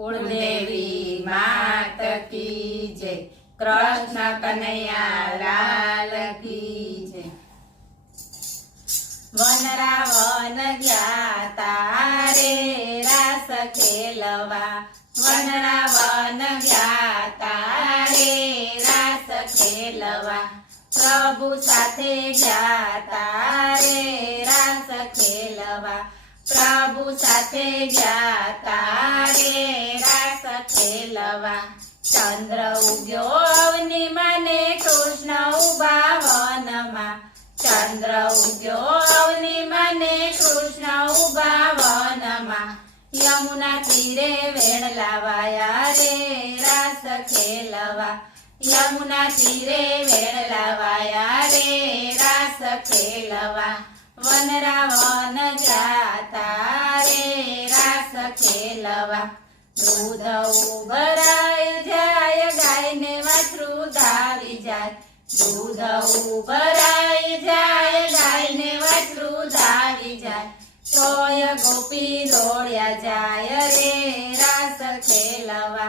कुलदेवी मात की जय। कृष्ण कन्हैया लाल की जय। वन रावण ज्ञाता रे रास खेलवा। वन रावण ज्ञाता रे रास खेलवा। प्रभु साथे ज्ञाता रे रास खेलवा। प्रभु साथे ज्ञाता रे रास खेलवा। चंद्र उग्यो अवनी माने कृष्ण उभा वनमा। चंद्र उग्यो अवनी माने कृष्ण उभा वनमा। यमुना तीरे वेणला वाया रे रास खेलवा। यमुना तीरे वेणला वाया रे रास खेलवा। वन रावण जाता रे रास खेलवा। दूध उभराय जाय गाय ने वासरू धावी जाय। दूध उभराय जाय गाय ने वासरू धावी जाय। तोय गोपी दौड़्या जाय रे रास खेलवा।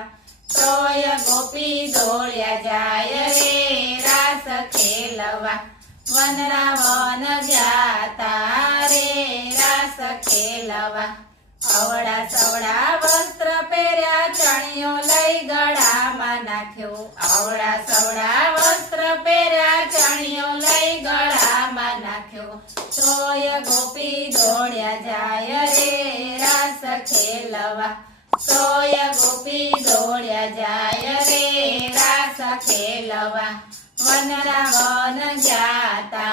तोय गोपी दौड़्या जाय रे रास खेलवा। वन रावण जाता रे रास खेलवा। अवड़ा सवड़ा वस्त्र पेर्या चणियो लई गळामां नाख्यो। अवड़ा सवड़ा वस्त्र पेर्या चणियो लई गळामां नाख्यो। तोय गोपी दौड़्या जाय रे रास खेलवा। तोय गोपी दौड़्या जाय रे रास खेलवा। वन रावण जाता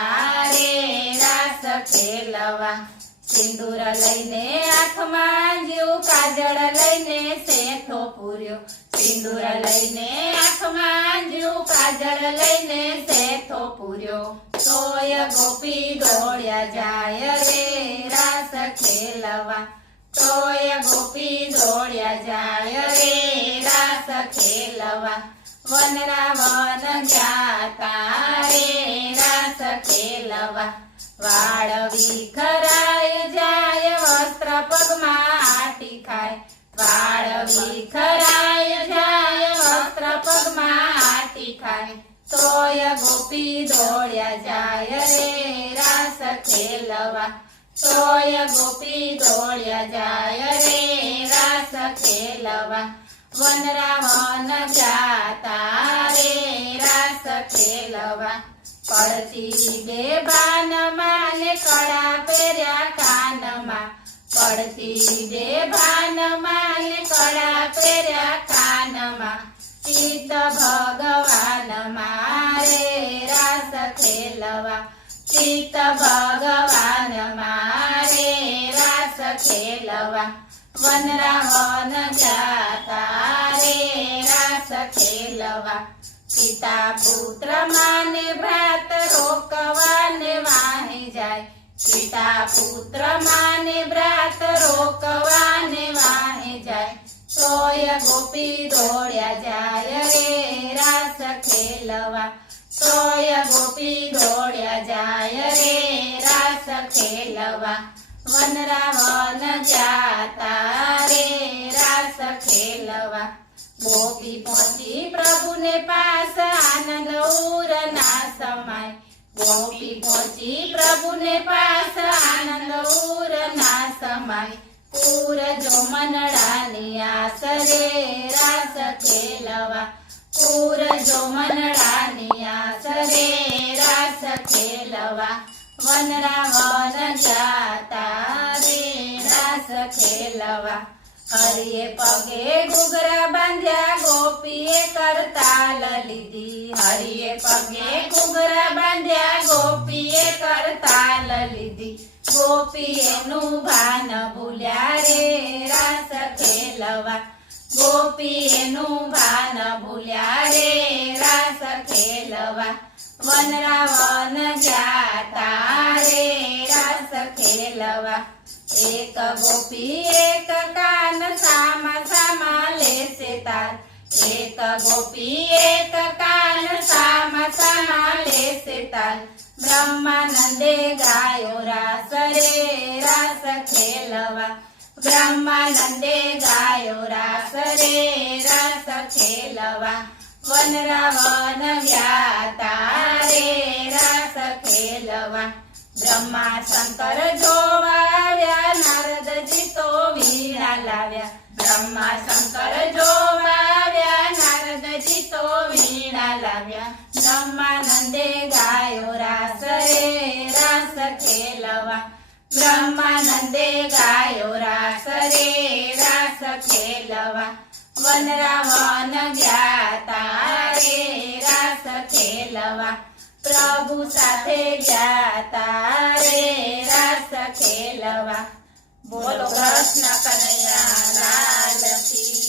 रे रास खेलवा। सिंदूर लईने आँखमां जीव काजळ लईने सेथो पूर्यो। सिंदूर लईने आँखमां जीव काजळ लईने सेथो पूर्यो। तोय गोपी दौड़्या जाय रे रास खेलवा। तोय गोपी दौड़्या जाय रे रास खेलवा। वन रावण जाता रे रास खेलवा। वाळ विखराय जाय वस्त्र पगमा आटी खाय। वाळ विखराय जाय वस्त्र पगमा आटी खाय। तोय गोपी दौड़्या जाय रे रास खेलवा। तोय गोपी दौड़्या जाय रे रास खेलवा। वन रावण जाता रे रास खेलवा। पड़ती बेभान माने कड़ा पेर्या कानमा। पड़ती बेभान माने कड़ा पेर्या कानमा। चित भगवान मारे रास खेलवा। चित भगवान मारे रास खेलवा। वन रावण जाता रे रास खेलवा। पिता पुत्र माने भ्रात रोकवाने वाहे जाय। पिता पुत्र माने भ्रात रोकवाने वाहे जाय। तोय गोपी दौड़्या जाय रे रास खेलवा। तोय गोपी दौड़्या जाय रे रास खेलवा। वन रावण जाता रे रास खेलवा। गोपी पहुंची प्रभु ने पास आनंद उर ना समाय। गोपी पहुंची प्रभु ने पास आनंद उर ना समाय। पूर जो मनडानी आस रे रास खेलवा। पूर जो मनडानी आस रे रास खेलवा। वन रावण जाता रे रास खेलवा। हरिये पगे घुघरा बांध्या गोपीए करताल लीधी। हरिये पगे घुघरा बांध्या गोपीए करताल लीधी। गोपीएनु भान भूल्या रे रास खेलवा। गोपीएनु भान भूल्या रे रास खेलवा। वन रावण जाता रे रास खेलवा। एक गोपी एक कान सामा सामा लेसे तार। एक गोपी एक कान सामा सामा लेसे तार। ब्रह्मानंदे गायो रास रे रास खेलवा। બ્રહ્માનંદે ગાયો રાસ રે રાસ ખેલવા વનરાવન વ્યાતા રે રાસ ખેલવા બ્રહ્મા શંકર જોવા આવ્યા નારદજી તો વીણા લાવ્યા બ્રહ્મા શંકર જોવા આવ્યા નારદજી તો વીણા લાવ્યા બ્રહ્માનંદે ગાયો રાસ રે રાસ ખેલવા બ્રહ્માનંદે ગાયો રાસ રે રાસ ખેલવા વનરાવન વ્યાતા રે રાસ ખેલવા પ્રભુ સાથે વ્યાતા રે રાસ ખેલવા બોલો કૃષ્ણ કનૈયા લાલ કી